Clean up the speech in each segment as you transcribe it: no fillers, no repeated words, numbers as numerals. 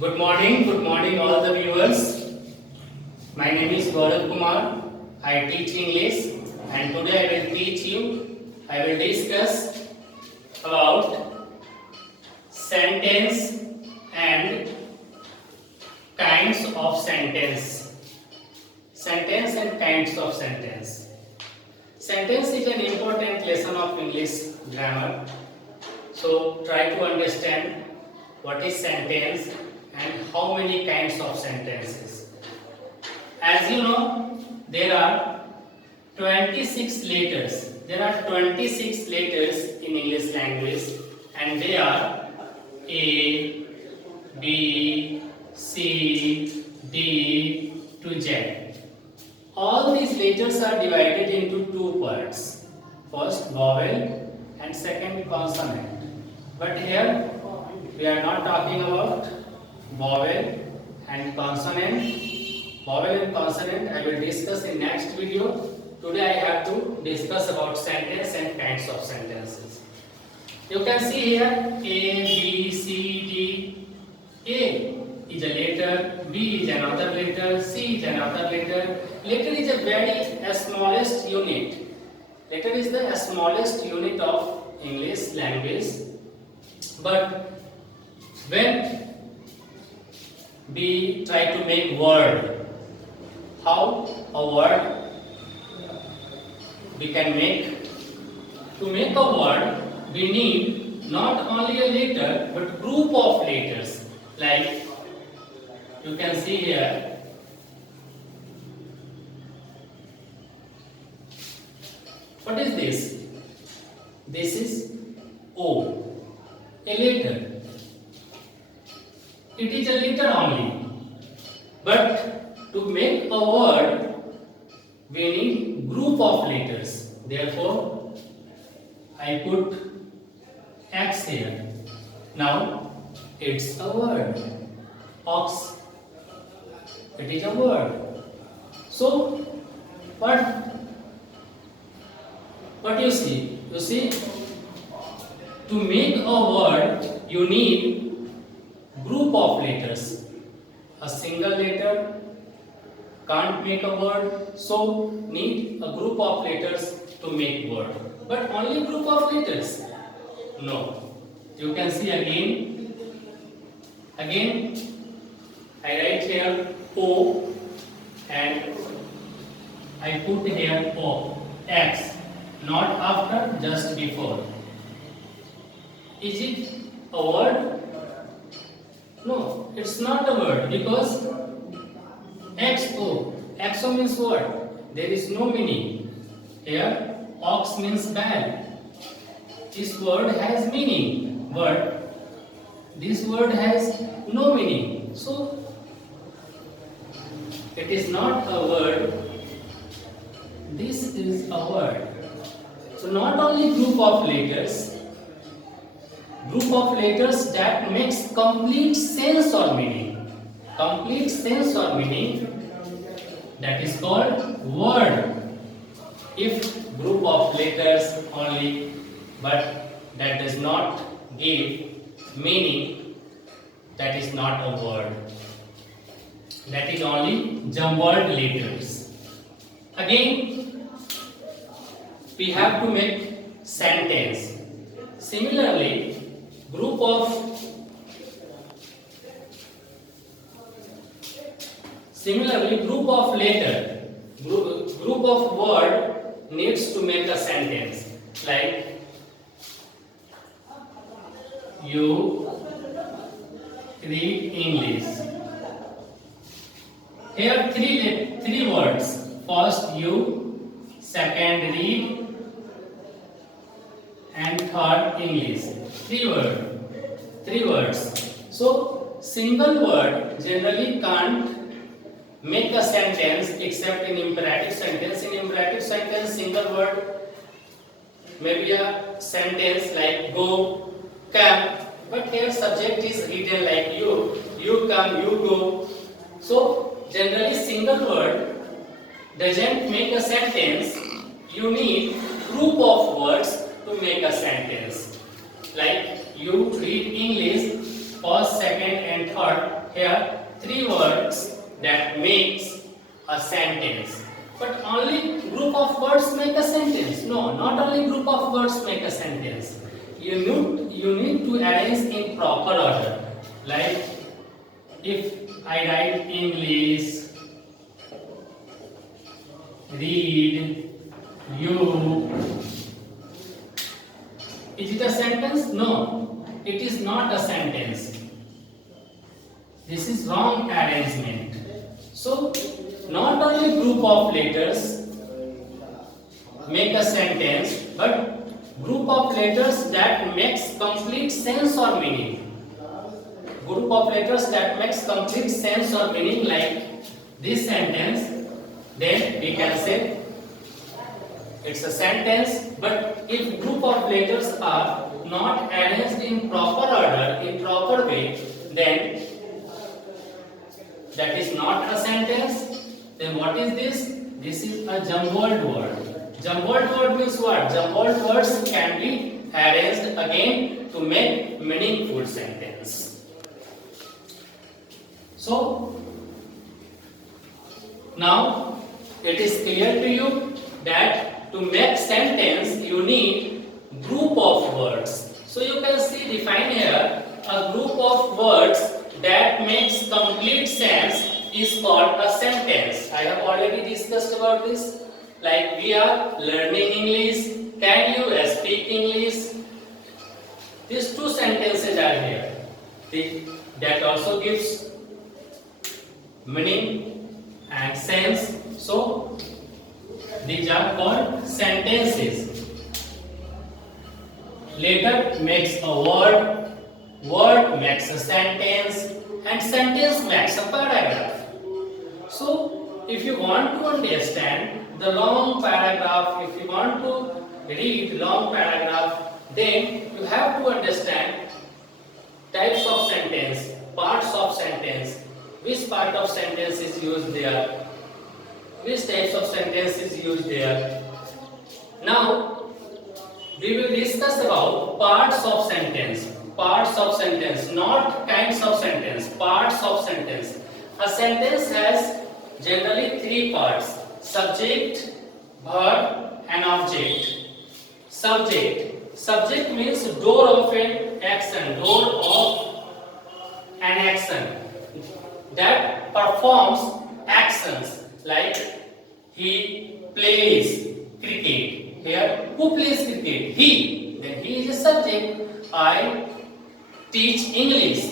Good morning all the viewers. My name is Gaurav Kumar. I teach English and today I will discuss about sentence and kinds of sentence. Sentence and kinds of sentence. Sentence is an important lesson of English grammar. So try to understand what is sentence and how many kinds of sentences. As you know, there are 26 letters. There are 26 letters in English language and they are A, B, C, D to Z. All these letters are divided into two parts. First vowel and second consonant. But here we are not talking about vowel and consonant. Vowel and consonant I will discuss in next video. Today I have to discuss about sentence and kinds of sentences. You can see here A, B, C, D. A is a letter, B is another letter, C is another letter. Letter is a very smallest unit. Letter is the smallest unit of English language. But when we try to make word, how a word we can make? To make a word, we need not only a letter but group of letters. Like you can see here, what is this? This is O, a letter. It is a letter only. But to make a word, we need group of letters. Therefore, I put X here. Now, it's a word. Ox. It is a word. So, what you see? You see, to make a word, you need group of letters. A single letter can't make a word, so need a group of letters to make word. But only group of letters? No. You can see again. Again, I write here O and I put here O, X, not after, just before. Is it a word? No, it's not a word because XO. XO means what? There is no meaning. Here, ox means bell. This word has meaning, but this word has no meaning. So, it is not a word. This is a word. So, not only group of letters that makes complete sense or meaning. Complete sense or meaning, that is called word. If group of letters only, but that does not give meaning, that is not a word. That is only jumbled letters. Again, we have to make sentence. Similarly, group of letter, group of word needs to make a sentence. Like you read English. Here three words. First you, second read, and third English. Three words. So single word generally can't make a sentence except in imperative sentence. In imperative sentence, single word may be a sentence like go, come. But here subject is written like you come, you go. So generally single word doesn't make a sentence. You need group of words to make a sentence. Like you read English, first, second and third here three words that makes a sentence. But only group of words make a sentence. No, not only group of words make a sentence. You need to arrange in proper order. Like if I write English, read, you. Is it a sentence? No, it is not a sentence. This is wrong arrangement. So, not only group of letters make a sentence, but group of letters that makes complete sense or meaning. Group of letters that makes complete sense or meaning, like this sentence, then we can say it's a sentence. But if group of letters are not arranged in proper order, in proper way, then that is not a sentence. Then what is this? This is a jumbled word. Jumbled word means what? Jumbled words can be arranged again to make meaningful sentence. So now it is clear to you that to make sentence you need group of words. So you can see define here a group of words that makes complete sense is called a sentence. I have already discussed about this. Like we are learning English. Can you speak English? These two sentences are here. That also gives meaning and sense. So these are called sentences. Letter makes a word, word makes a sentence, and sentence makes a paragraph. So if you want to understand the long paragraph, if you want to read long paragraph, then you have to understand types of sentence, parts of sentence, which part of sentence is used there, which types of sentence is used there. Now we will discuss about parts of sentence. Parts of sentence, not kinds of sentence, parts of sentence. A sentence has generally three parts: subject, verb, and object. Subject. Subject means door of an action, door of an action that performs actions, like he plays cricket. Here, who plays cricket? He. Then he is a subject. I teach English.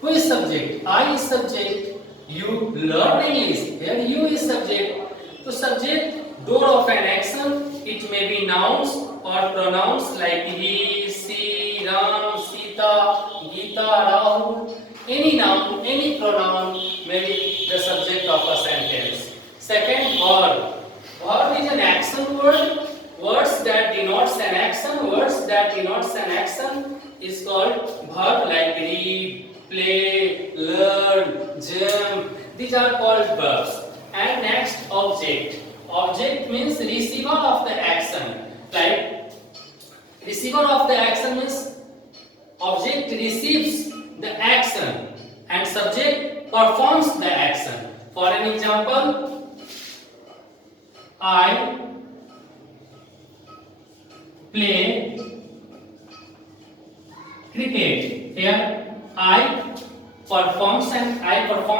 Who is subject? I is subject. You learn English. Here you is subject. To subject, door of an action, it may be nouns or pronouns like he, she, Ram, Sita, Gita, Rahul. Any noun, any pronoun may be the subject of a sentence. Second, verb. Verb is an action word. Words that denotes an action, words that denotes an action is called verb, like read, play, learn, jump. These are called verbs. And next, object. Object means receiver of the action. Like receiver of the action means object receives the action and subject performs the action. For an example, I play cricket. Here I perform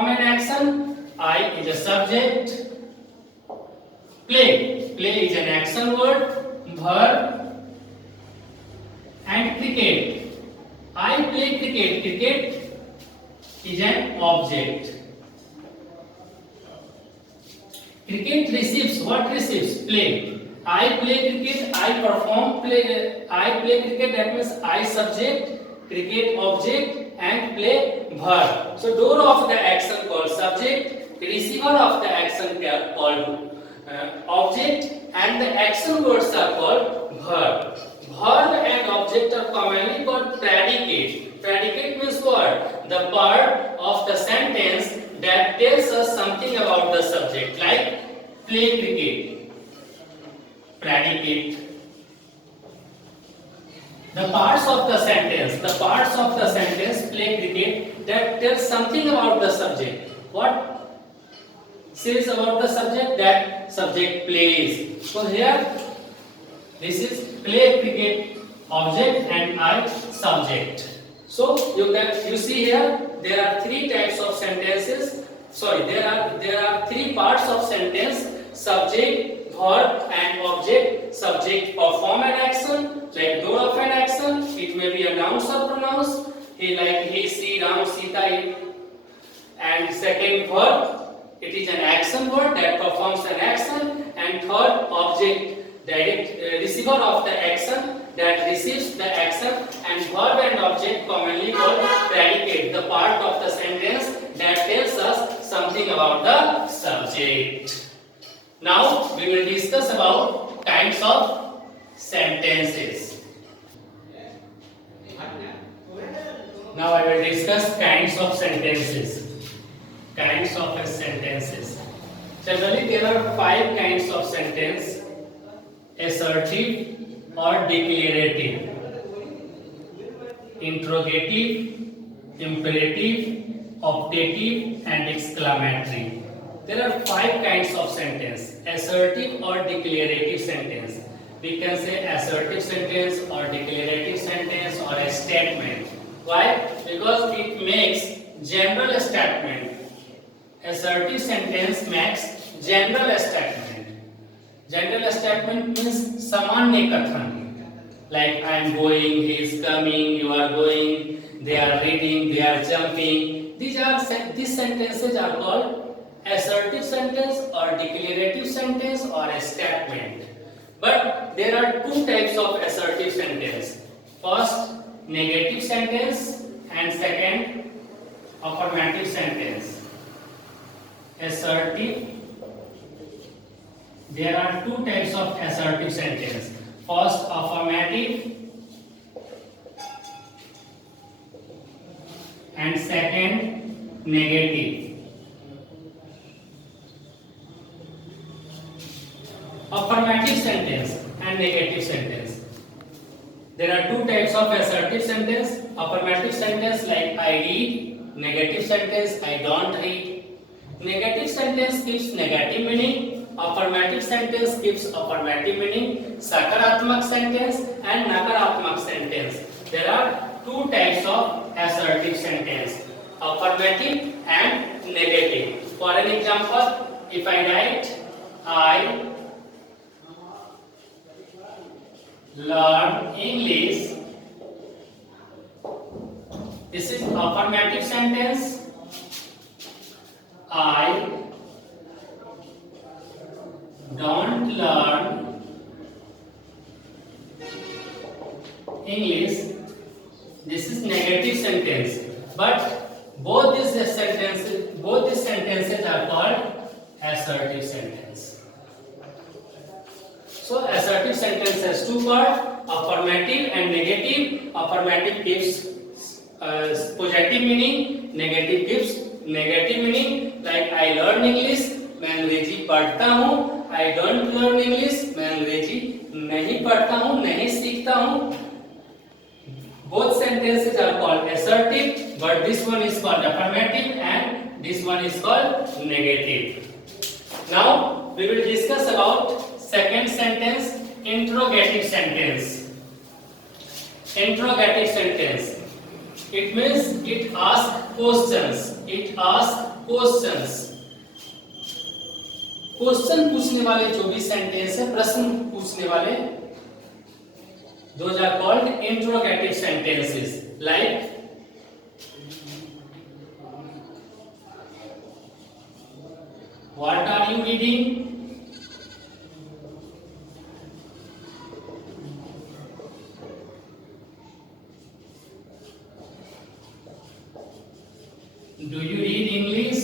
an action. I is a subject. Play is an action word, verb, and cricket. I play cricket. Cricket is an object. Cricket receives, what receives? Play. I play cricket, I perform play, I play cricket, that means I subject, cricket object, and play verb. So door of the action called subject, receiver of the action called object, and the action words are called verb. Verb and object are commonly called predicate. Predicate means what? The part of the sentence that tells us something about the subject, like play cricket. Predicate. The parts of the sentence play cricket that tells something about the subject. What says about the subject? That subject plays. So here, this is play cricket object and I subject. So you see here there are three types of sentences. Sorry, there are three parts of sentence: subject, verb, and object. Subject perform an action, like do of an action. It may be a noun or pronouns. He, she, Ram, Sita. And second, verb. It is an action word that performs an action. And third, object, direct receiver of the action that receives the action. And verb and object commonly called predicate, the part of the sentence that tells us something about the subject. Now we will discuss about kinds of sentences. Now I will discuss kinds of sentences. Kinds of sentences. Generally there are 5 kinds of sentence: assertive or declarative, interrogative, imperative, optative, and exclamatory. There are 5 kinds of sentence: assertive or declarative sentence. We can say assertive sentence or declarative sentence or a statement. Why? Because it makes general statement. Assertive sentence makes general statement. General statement means samanya kathan. Like I am going, he is coming, you are going, they are reading, they are jumping. These sentences are called assertive sentence or declarative sentence or a statement. But there are 2 types of assertive sentence. First, negative sentence, and second, affirmative sentence. Assertive. There are 2 types of assertive sentence. First, affirmative, and second, negative. Affirmative sentence and negative sentence. There are 2 types of assertive sentence. Affirmative sentence like I read. Negative sentence I don't read. Negative sentence gives negative meaning. Affirmative sentence gives affirmative meaning. Sakaratmak sentence and nakaratmak sentence. There are 2 types of assertive sentence: affirmative and negative. For an example, if I write I learn English, this is affirmative sentence. I don't learn English. This is negative sentence. But both these sentences are called assertive sentence. So assertive sentence has 2 parts: affirmative and negative. Affirmative gives positive meaning. Negative gives negative meaning. Like I learn English, मैं अंग्रेजी पढ़ता हूँ. I don't learn English, मैं अंग्रेजी नहीं पढ़ता हूँ, नहीं सीखता हूँ. Both sentences are called assertive, but this one is called affirmative and this one is called negative. Now we will discuss about second sentence, interrogative sentence. Interrogative sentence. It means it asks questions. It asks questions. Question पूछने वाले जो भी sentence है, प्रश्न पूछने वाले, those are called interrogative sentences. Like what are you reading? Do you read English?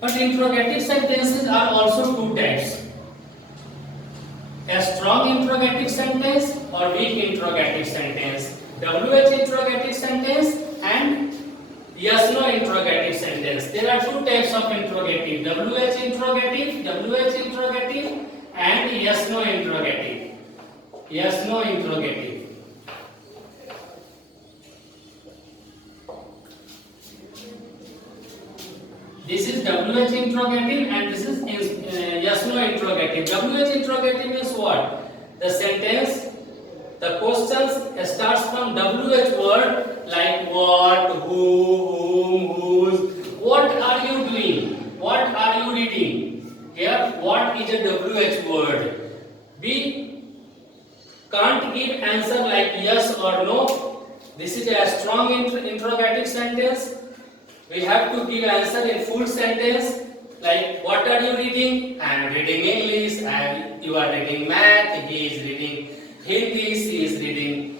But interrogative sentences are also 2 types: a strong interrogative sentence or weak interrogative sentence, WH interrogative sentence and yes no interrogative sentence. There are 2 types of interrogative: WH interrogative and yes no interrogative. Yes no interrogative. This is WH interrogative and this is yes no interrogative. WH interrogative means what? The sentence, the questions starts from WH word like what, who, whom, whose. What are you doing? What are you reading? Here, what is a WH word? We can't give answer like yes or no. This is a strong interrogative sentence. We have to give answer in full sentence like what are you reading? I am reading English, you are reading math, he is reading Hindi, she is reading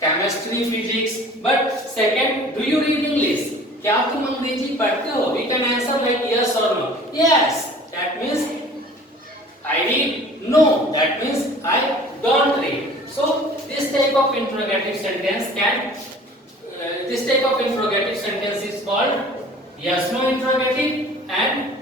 chemistry, physics. But second, do you read English? क्या तुम अंग्रेजी पढ़ते हो? We can answer like yes or no. Yes, that means I read. No, that means I don't read. So this type of interrogative sentence is called yes no interrogative, and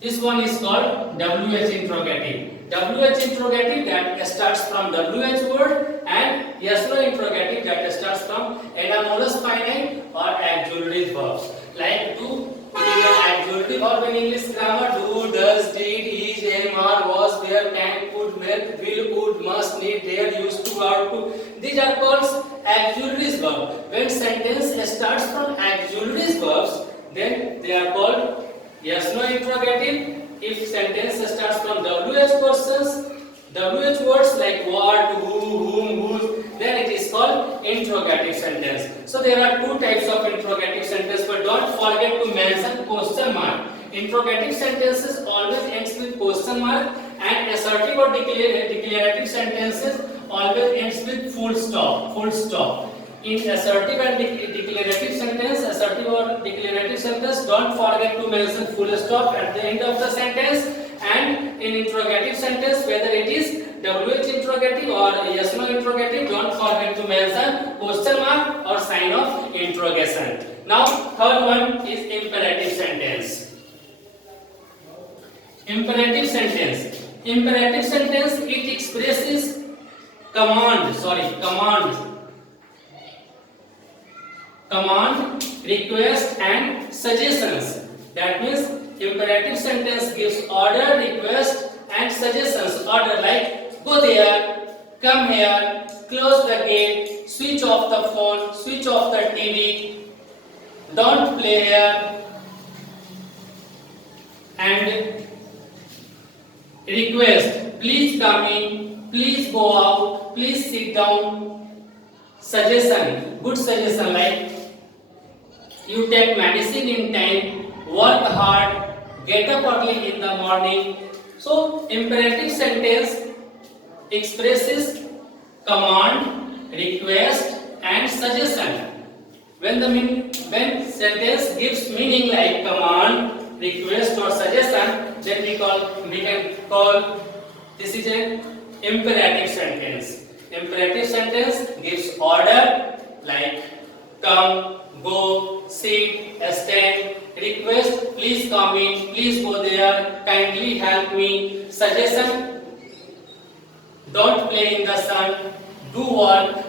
this one is called WH interrogative. WH interrogative that starts from WH word, and yes no interrogative that starts from anomalous finite or auxiliary verbs. Like do, it is an auxiliary verb in English grammar. Do, does, did, is, am, are, was, were, can, could, will, would, must, need, dare, used to, ought to. These are called auxiliary verbs. When sentence starts from auxiliary verbs, then they are called yes no interrogative. If sentence starts from WH questions, WH words like what, who, whom, whose, then it is called interrogative sentence. So there are two types of interrogative sentence, but don't forget to mention question mark. Interrogative sentences always ends with question mark, and assertive or declarative sentences always ends with full stop. Full stop. In assertive and declarative sentence, don't forget to mention full stop at the end of the sentence. And in interrogative sentence, whether it is WH interrogative or yes no interrogative, don't forget to mention question mark or sign of interrogation. Now, third one is imperative sentence. Imperative sentence. Imperative sentence, it expresses command, request and suggestions. That means imperative sentence gives order, request and suggestions. Order like go there, come here, close the gate, switch off the phone, switch off the TV, don't play here. And request, please come in, please go out, please sit down. Suggestion, good suggestion like you take medicine in time, work hard, get up early in the morning. So imperative sentence expresses command, request and suggestion. When sentence gives meaning like command, request or suggestion, then we can call this is an imperative sentence. Imperative sentence gives order like come, go, sit, stand. Request, please come in, please go there, kindly help me. Suggestion, don't play in the sun, do work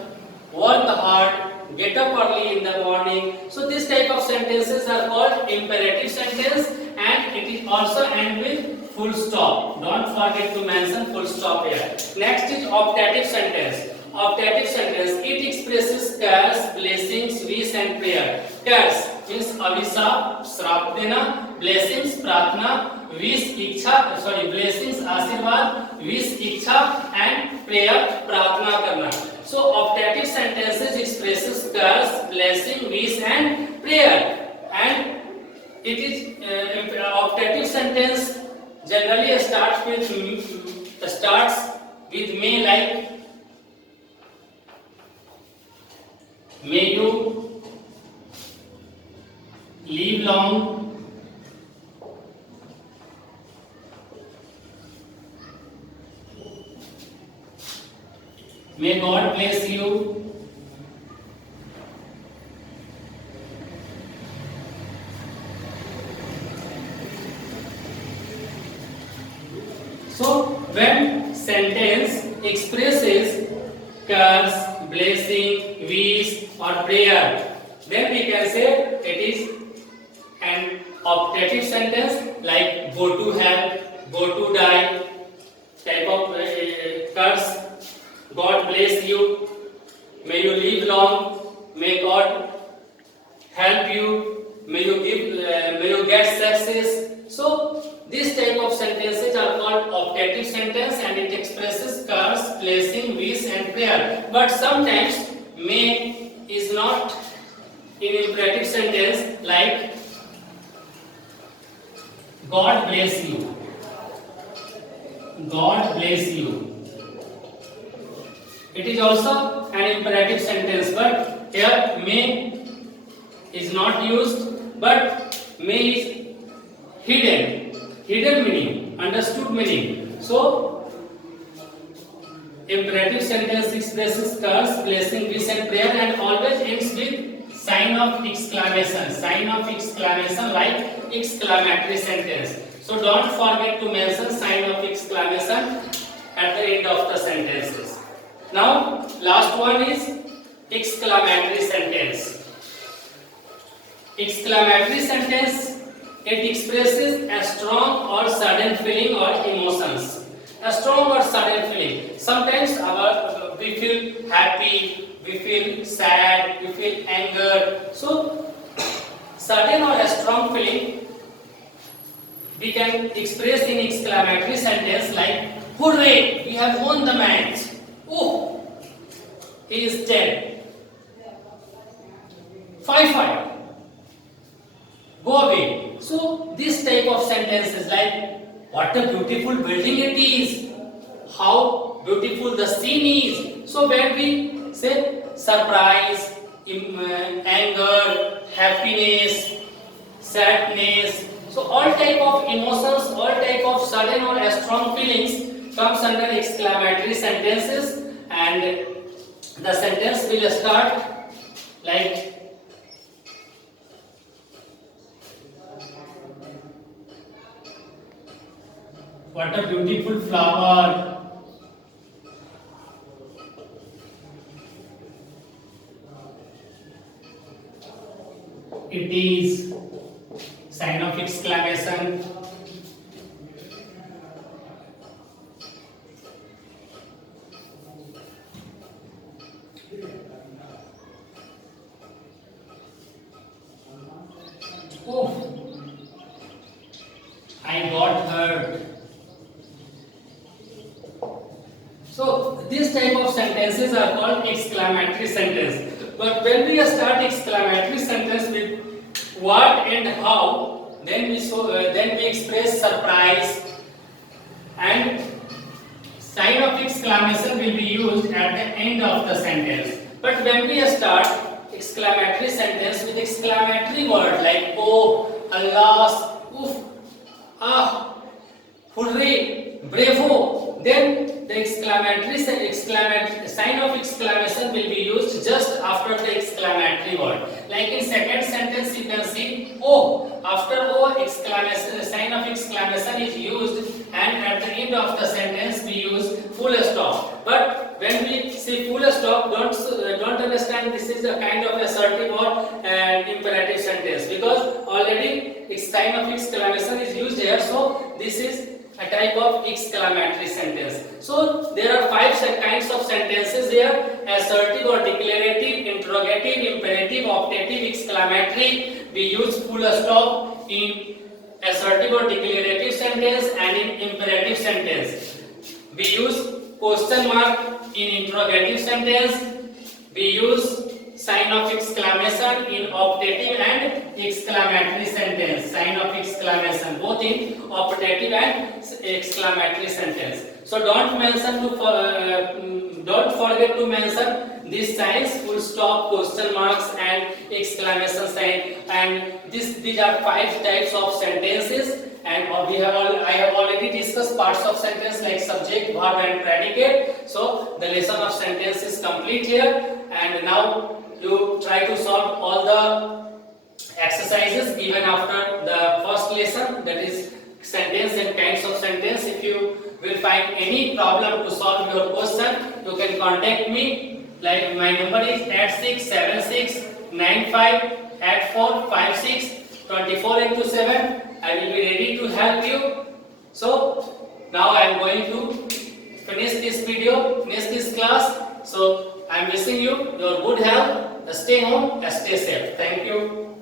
hard, get up early in the morning. So this type of sentences are called imperative sentence, and it is also end with full stop. Don't forget to mention full stop here. Next is optative sentence. Optative sentence, it expresses cares, blessings, wish and prayer. Cares means अभिशाप, श्राप देना, blessings प्रार्थना, wish इच्छा, blessings आशीर्वाद, wish इच्छा and prayer प्रार्थना करना. So optative sentences expresses cares, blessing, wish and prayer. And it is optative sentence generally starts with may, like may you live long, may God bless you, when sentence expresses curse, blessing, wish or prayer, then we can say it is an optative sentence like go to hell, go to die, type of curse, God bless you, may you live long, may God help you, may you get success. So this type of sentences are called optative sentence and it expresses curse, blessing, wish and prayer. But sometimes may is not in imperative sentence like God bless you. God bless you. It is also an imperative sentence, but here may is not used, but may is hidden meaning, understood meaning. So imperative sentence expresses curse, blessing, wish and prayer and always ends with sign of exclamation like exclamatory sentence. So don't forget to mention sign of exclamation at the end of the sentences. Now last one is exclamatory sentence. Exclamatory sentence, it expresses a strong or sudden feeling or emotions. A strong or sudden feeling. Sometimes we feel happy, we feel sad, we feel anger. So sudden or a strong feeling we can express in exclamatory sentence like hooray, we have won the match. Oh, he is dead. 5-5. Go away. So this type of sentences like what a beautiful building it is, how beautiful the scene is. So when we say surprise, anger, happiness, sadness, so all type of emotions, all type of sudden or strong feelings comes under exclamatory sentences and the sentence will start like what a beautiful flower. It is sign of exclamation. Oh, I got hurt. So this type of sentences are called exclamatory sentence. But when we start exclamatory sentence with what and how, then we express surprise and sign of exclamation will be used at the end of the sentence. But when we start exclamatory sentence with exclamatory word like oh, alas, oof, ah, hooray, bravo, then the exclamatory sign of exclamation will be used just after the exclamatory word. Like in second sentence you can see oh, after oh exclamation, sign of exclamation is used and at the end of the sentence we use full stop. But when we say full stop, don't understand this is a kind of assertive or an imperative sentence because already sign of exclamation is used here, so this is a type of exclamatory sentence. So there are 5 kinds of sentences here: assertive or declarative, interrogative, imperative, optative, exclamatory. We use full stop in assertive or declarative sentence and in imperative sentence. We use question mark in interrogative sentence. We use sign of exclamation in optative and exclamatory sentence. Sign of exclamation both in optative and exclamatory sentence. So don't forget to mention these signs: full stop, question marks, and exclamation sign. And these are 5 types of sentences. And I have already discussed parts of sentence like subject, verb, and predicate. So the lesson of sentence is complete here. And now you try to solve all the exercises given after the first lesson, that is sentence and kinds of sentence. If you will find any problem to solve your question, you can contact me. Like my number is 8676958456 24 into 7. I will be ready to help you. So now I am going to finish this video, finish this class. So I am wishing you your good health. Stay home, stay safe. Thank you.